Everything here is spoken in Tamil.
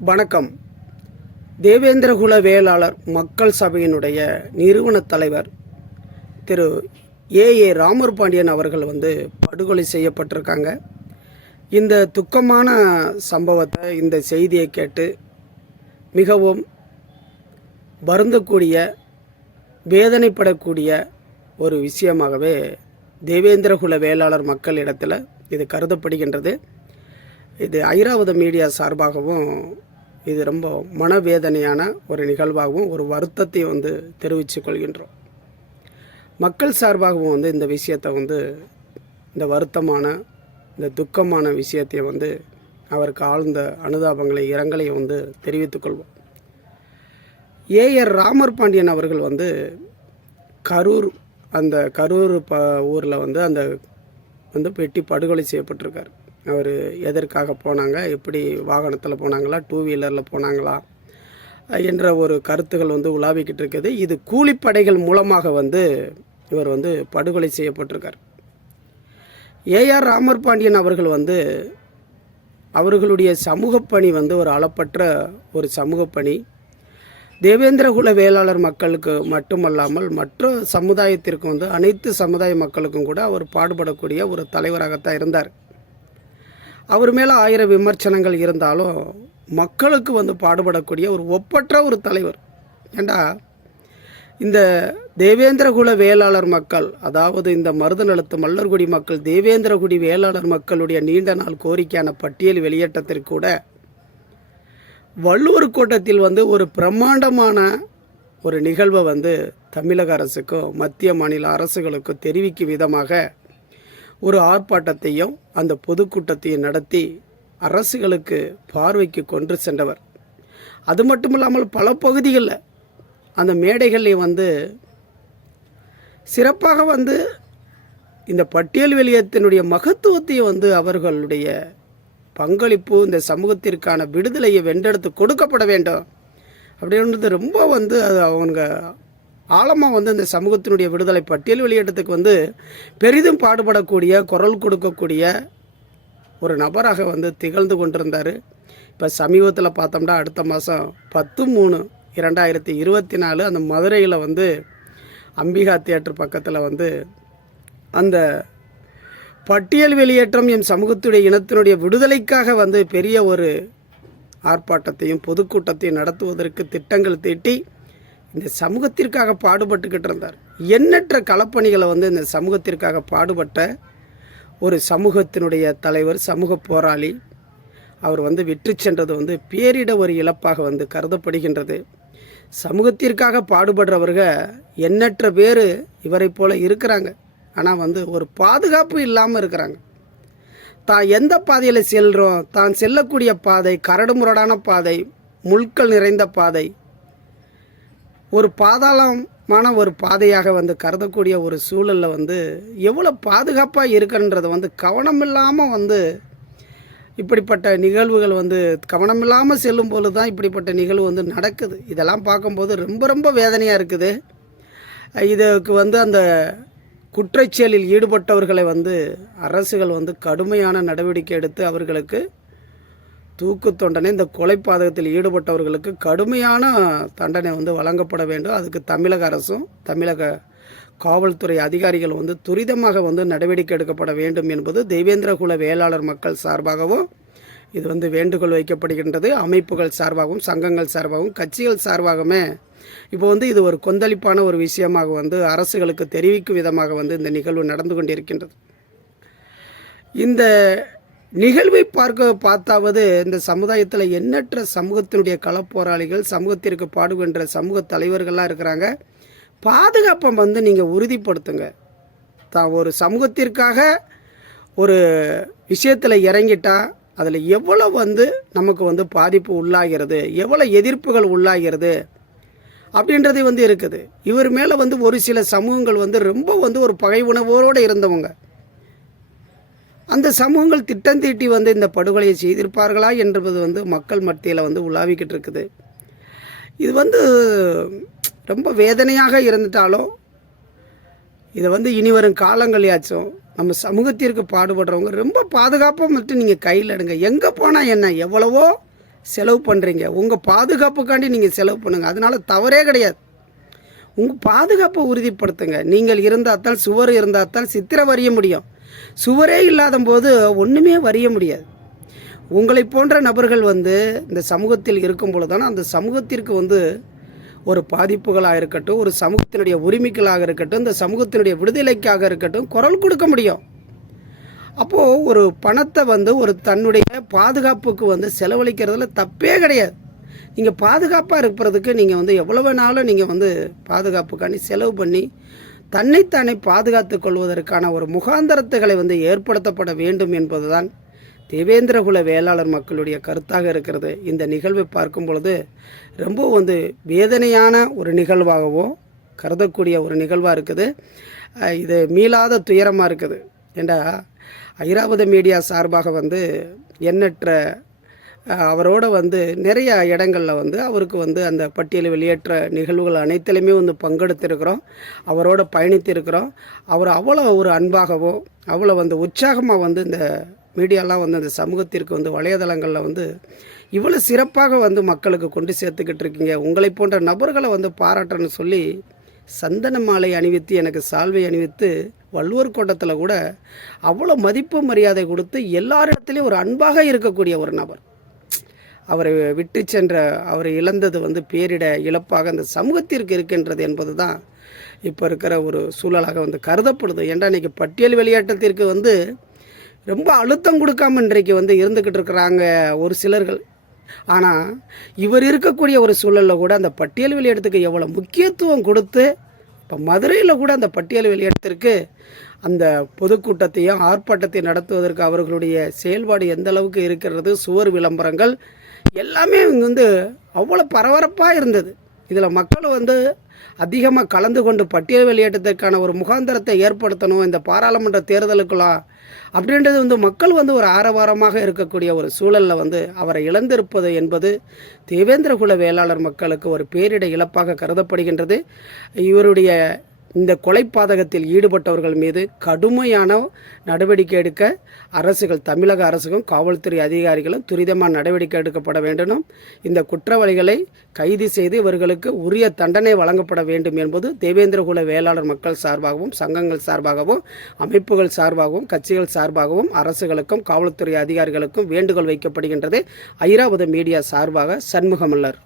வணக்கம். தேவேந்திரகுல வேளாளர் மக்கள் சபையினுடைய நிறுவன தலைவர் திரு ஏ. ஏ. ராமர் பாண்டியன் அவர்கள் வந்து படுகொலை செய்யப்பட்டிருக்காங்க. இந்த துக்கமான சம்பவத்தை இந்த செய்தியை கேட்டு மிகவும் வருந்தக்கூடிய வேதனைப்படக்கூடிய ஒரு விஷயமாகவே தேவேந்திரகுல வேளாளர் மக்கள் இடத்துல இது கருதப்படுகின்றது. இது ஐராவத மீடியா சார்பாகவும் இது ரொம்ப மனவேதனையான ஒரு நிகழ்வாகவும் ஒரு வருத்தத்தை வந்து தெரிவித்து கொள்கின்றோம். மக்கள் சார்பாகவும் வந்து இந்த விஷயத்தை வந்து இந்த வருத்தமான இந்த துக்கமான விஷயத்தை வந்து அவருக்கு ஆழ்ந்த அனுதாபங்களை இரங்கலையும் வந்து தெரிவித்துக் கொள்வோம். ஏஆர் ராமர் பாண்டியன் அவர்கள் வந்து கரூர் அந்த கரூர் ப ஊரில் வந்து அந்த வந்து வெட்டி படுகொலை செய்யப்பட்டிருக்கார். அவர் எதற்காக போனாங்க எப்படி வாகனத்தில் போனாங்களா டூ வீலரில் போனாங்களா என்ற ஒரு கருத்துகள் வந்து உலாவிக்கிட்டு இருக்குது. இது கூலிப்படைகள் மூலமாக வந்து இவர் வந்து படுகொலை செய்யப்பட்டிருக்கார். ஏஆர் ராமர் பாண்டியன் அவர்கள் வந்து அவர்களுடைய சமூக பணி வந்து ஒரு அளப்பற்ற ஒரு சமூக பணி தேவேந்திரகுல வேளாளர் மக்களுக்கு மட்டுமல்லாமல் மற்ற சமுதாயத்திற்கு வந்து அனைத்து சமுதாய மக்களுக்கும் கூட அவர் பாடுபடக்கூடிய ஒரு தலைவராகத்தான் இருந்தார். அவர் மேலே ஆயிரம் விமர்சனங்கள் இருந்தாலும் மக்களுக்கு வந்து பாடுபடக்கூடிய ஒரு ஒப்பற்ற ஒரு தலைவர். ஏண்டா? இந்த தேவேந்திரகுல வேளாளர் மக்கள் அதாவது இந்த மருதநலத்து மல்லர்குடி மக்கள் தேவேந்திரகுடி வேளாளர் மக்களுடைய நீண்ட நாள் கோரிக்கையான பட்டியல் வெளியேற்றத்திற்கு கூட வள்ளுவர் கோட்டத்தில் வந்து ஒரு பிரம்மாண்டமான ஒரு நிகழ்வை வந்து தமிழக அரசுக்கும் மத்திய மாநில அரசுகளுக்கும் தெரிவிக்கும் விதமாக ஒரு ஆர்ப்பாட்டத்தையும் அந்த பொதுக்கூட்டத்தையும் நடத்தி அரசுகளுக்கு பார்வைக்கு கொண்டு சென்றவர். அது மட்டும் இல்லாமல் பல பகுதிகளில் அந்த மேடைகளில் வந்து சிறப்பாக வந்து இந்த பட்டியல் வெளியத்தினுடைய மகத்துவத்தையும் வந்து அவர்களுடைய பங்களிப்பு இந்த சமூகத்திற்கான விடுதலையை வென்றெடுத்து கொடுக்கப்பட வேண்டும். அப்படின்றது ரொம்ப வந்து அது அவங்க ஆழமாக வந்து இந்த சமூகத்தினுடைய விடுதலை பட்டியல் வெளியேற்றத்துக்கு வந்து பெரிதும் பாடுபடக்கூடிய குரல் கொடுக்கக்கூடிய ஒரு நபராக வந்து திகழ்ந்து கொண்டிருந்தார். இப்போ சமீபத்தில் பார்த்தோம்னா அடுத்த மாதம் பத்து மூணு இரண்டாயிரத்தி இருபத்தி நாலு அந்த மதுரையில் வந்து அம்பிகா தியேட்டர் பக்கத்தில் வந்து அந்த பட்டியல் வெளியேற்றம் என் சமூகத்துடைய இனத்தினுடைய விடுதலைக்காக வந்து பெரிய ஒரு ஆர்ப்பாட்டத்தையும் பொதுக்கூட்டத்தையும் நடத்துவதற்கு திட்டங்கள் தீட்டி இந்த சமூகத்திற்காக பாடுபட்டுக்கிட்டு இருந்தார். எண்ணற்ற களப்பணிகளை வந்து இந்த சமூகத்திற்காக பாடுபட்ட ஒரு சமூகத்தினுடைய தலைவர் சமூக போராளி. அவர் வந்து விற்று சென்றது வந்து பேரிட ஒரு இழப்பாக வந்து கருதப்படுகின்றது. சமூகத்திற்காக பாடுபடுறவர்கள் எண்ணற்ற பேர் இவரை போல இருக்கிறாங்க. ஆனால் வந்து ஒரு பாதுகாப்பு இல்லாமல் இருக்கிறாங்க. தான் எந்த பாதையில் செல்கிறோம் தான் செல்லக்கூடிய பாதை கரடுமுரடான பாதை முள்கள் நிறைந்த பாதை. ஒரு பாதாளமான ஒரு பாதையாக வந்து கருதக்கூடிய ஒரு சூழலில் வந்து எவ்வளோ பாதுகாப்பாக இருக்குன்றதை வந்து கவனம் இல்லாமல் வந்து இப்படிப்பட்ட நிகழ்வுகள் வந்து கவனம் இல்லாமல் செல்லும் பொழுது தான் இப்படிப்பட்ட நிகழ்வு வந்து நடக்குது. இதெல்லாம் பார்க்கும்போது ரொம்ப ரொம்ப வேதனையாக இருக்குது. இதுக்கு வந்து அந்த குற்றச்செயலில் ஈடுபட்டவர்களை வந்து அரசுகள் வந்து கடுமையான நடவடிக்கை எடுத்து அவர்களுக்கு தூக்கு தண்டனை இந்த கொலை பாதகத்தில் ஈடுபட்டவர்களுக்கு கடுமையான தண்டனை வந்து வழங்கப்பட வேண்டும். அதுக்கு தமிழக அரசும் தமிழக காவல்துறை அதிகாரிகள் வந்து துரிதமாக வந்து நடவடிக்கை எடுக்கப்பட வேண்டும் என்பது தெய்வேந்திரகுல வேளாளர் மக்கள் சார்பாகவும் இது வந்து வேண்டுகோள் வைக்கப்படுகின்றது. அமைப்புகள் சார்பாகவும் சங்கங்கள் சார்பாகவும் கட்சிகள் சார்பாகவுமே இப்போ வந்து இது ஒரு கொந்தளிப்பான ஒரு விஷயமாக வந்து அரசுகளுக்கு தெரிவிக்கும் விதமாக வந்து இந்த நிகழ்வு நடந்து கொண்டிருக்கின்றது. இந்த நிகழ்வை பார்க்க பார்த்தாவது இந்த சமுதாயத்தில் எண்ணற்ற சமூகத்தினுடைய களப்போராளிகள் சமூகத்திற்கு பாடுகின்ற சமூக தலைவர்கள்லாம் இருக்கிறாங்க. பாதுகாப்பை வந்து நீங்கள் உறுதிப்படுத்துங்க. தான் ஒரு சமூகத்திற்காக ஒரு விஷயத்தில் இறங்கிட்டா அதில் எவ்வளோ வந்து நமக்கு வந்து பாதிப்பு உள்ளாகிறது எவ்வளோ எதிர்ப்புகள் உள்ளாகிறது அப்படின்றதே வந்து இருக்குது. இவர் மேலே வந்து ஒரு சில சமூகங்கள் வந்து ரொம்ப வந்து ஒரு பகை உணவோடு இருந்தவங்க. அந்த சமூகங்கள் திட்டம் தீட்டி வந்து இந்த படுகொலையை செய்திருப்பார்களா என்பது வந்து மக்கள் மத்தியில் வந்து உலாவிக்கிட்டு இருக்குது. இது வந்து ரொம்ப வேதனையாக இருந்துட்டாலும் இதை வந்து இனி வரும் காலங்களையாச்சும் நம்ம சமூகத்திற்கு பாடுபடுறவங்க ரொம்ப பாதுகாப்பாக மட்டும் நீங்கள் கையில் எடுங்க. எங்கே போனால் என்ன? எவ்வளவோ செலவு பண்ணுறீங்க உங்கள் பாதுகாப்புக்காண்டி நீங்கள் செலவு பண்ணுங்கள் அதனால் தவறே கிடையாது. உங்கள் பாதுகாப்பை உறுதிப்படுத்துங்க. நீங்கள் இருந்தால் தான் சுவர் இருந்தால் தான் சித்திரை வரைய முடியும். சுவரே இல்லாத போது ஒன்றுமே வரைய முடியாது. உங்களை போன்ற நபர்கள் வந்து இந்த சமூகத்தில் இருக்கும் பொழுதுதானே அந்த சமூகத்திற்கு வந்து ஒரு பாதிப்புகளாக இருக்கட்டும் ஒரு சமூகத்தினுடைய உரிமைகளாக இருக்கட்டும் இந்த சமூகத்தினுடைய விடுதலைக்காக இருக்கட்டும் குரல் கொடுக்க முடியும். அப்போது ஒரு பணத்தை வந்து ஒரு தன்னுடைய பாதுகாப்புக்கு வந்து செலவழிக்கிறதுல தப்பே கிடையாது. நீங்கள் பாதுகாப்பாக இருக்கிறதுக்கு நீங்கள் வந்து எவ்வளோ வேணாலும் நீங்கள் வந்து பாதுகாப்புக்காண்டி செலவு பண்ணி தன்னைத்தானே பாதுகாத்து கொள்வதற்கான ஒரு முகாந்தரத்துகளை வந்து ஏற்படுத்தப்பட வேண்டும் என்பதுதான் தேவேந்திரகுல வேளாளர் மக்களுடைய கருத்தாக இருக்கிறது. இந்த நிகழ்வை பார்க்கும் பொழுது ரொம்ப வந்து வேதனையான ஒரு நிகழ்வாகவும் கருதக்கூடிய ஒரு நிகழ்வாக இருக்குது. இது மீளாத துயரமாக இருக்குது. ஏண்டா ஐராவத மீடியா சார்பாக வந்து எண்ணற்ற அவரோட வந்து நிறைய இடங்களில் வந்து அவருக்கு வந்து அந்த பட்டியலை வெளியேற்ற நிகழ்வுகள் அனைத்திலையுமே வந்து பங்கெடுத்திருக்கிறோம். அவரோட பயணித்திருக்கிறோம். அவர் அவ்வளோ ஒரு அன்பாகவும் அவ்வளோ வந்து உற்சாகமாக வந்து இந்த மீடியாலாம் வந்து அந்த சமூகத்திற்கு வந்து வலைதளங்களில் வந்து இவ்வளோ சிறப்பாக வந்து மக்களுக்கு கொண்டு சேர்த்துக்கிட்டு இருக்கீங்க. உங்களை போன்ற நபர்களை வந்து பாராட்டுறேன்னு சொல்லி சந்தன மாலை அணிவித்து எனக்கு சால்வை அணிவித்து வள்ளுவர் கோட்டத்தில் கூட அவ்வளோ மதிப்பு மரியாதை கொடுத்து எல்லாரிடத்துலையும் ஒரு அன்பாக இருக்கக்கூடிய ஒரு நபர். அவரை விட்டு சென்ற அவரை இழந்தது வந்து பேரிட இழப்பாக அந்த சமூகத்திற்கு இருக்கின்றது என்பது தான் இப்போ இருக்கிற ஒரு சூழலாக வந்து கருதப்படுது. ஏன்டா இன்றைக்கி பட்டியல் வெளியேற்றத்திற்கு வந்து ரொம்ப அழுத்தம் கொடுக்காம இன்றைக்கு வந்து இருந்துக்கிட்டு இருக்கிறாங்க ஒரு சிலர்கள். ஆனால் இவர் இருக்கக்கூடிய ஒரு சூழலில் கூட அந்த பட்டியல் வெளியிடத்துக்கு எவ்வளோ முக்கியத்துவம் கொடுத்து இப்போ மதுரையில் கூட அந்த பட்டியல் வெளியிடத்திற்கு அந்த பொதுக்கூட்டத்தையும் ஆர்ப்பாட்டத்தையும் நடத்துவதற்கு அவர்களுடைய செயல்பாடு எந்த அளவுக்கு இருக்கிறது சுவர் விளம்பரங்கள் எல்லாமே இங்கே வந்து அவ்வளோ பரபரப்பாக இருந்தது. இதில் மக்கள் வந்து அதிகமாக கலந்து கொண்டு பட்டியல் வெளியேற்றத்திற்கான ஒரு முகாந்தரத்தை ஏற்படுத்தணும் இந்த பாராளுமன்ற தேர்தலுக்குலாம் அப்படின்றது வந்து மக்கள் வந்து ஒரு ஆரவாரமாக இருக்கக்கூடிய ஒரு சூழலில் வந்து அவரை இழந்திருப்பது என்பது தேவேந்திரகுல வேளாளர் மக்களுக்கு ஒரு பேரிட இழப்பாக கருதப்படுகின்றது. இவருடைய இந்த கொலை பாதகத்தில் ஈடுபட்டவர்கள் மீது கடுமையான நடவடிக்கை எடுக்க அரசுகள் தமிழக அரசுக்கும் காவல்துறை அதிகாரிகளும் துரிதமாக நடவடிக்கை எடுக்கப்பட வேண்டும் இந்த குற்றவாளிகளை கைது செய்து இவர்களுக்கு உரிய தண்டனை வழங்கப்பட வேண்டும் என்பது தேவேந்திரகுல வேளாளர் மக்கள் சார்பாகவும் சங்கங்கள் சார்பாகவும் அமைப்புகள் சார்பாகவும் கட்சிகள் சார்பாகவும் அரசுகளுக்கும் காவல்துறை அதிகாரிகளுக்கும் வேண்டுகோள் வைக்கப்படுகின்றது. ஐராவத மீடியா சார்பாக சண்முகமல்லர்.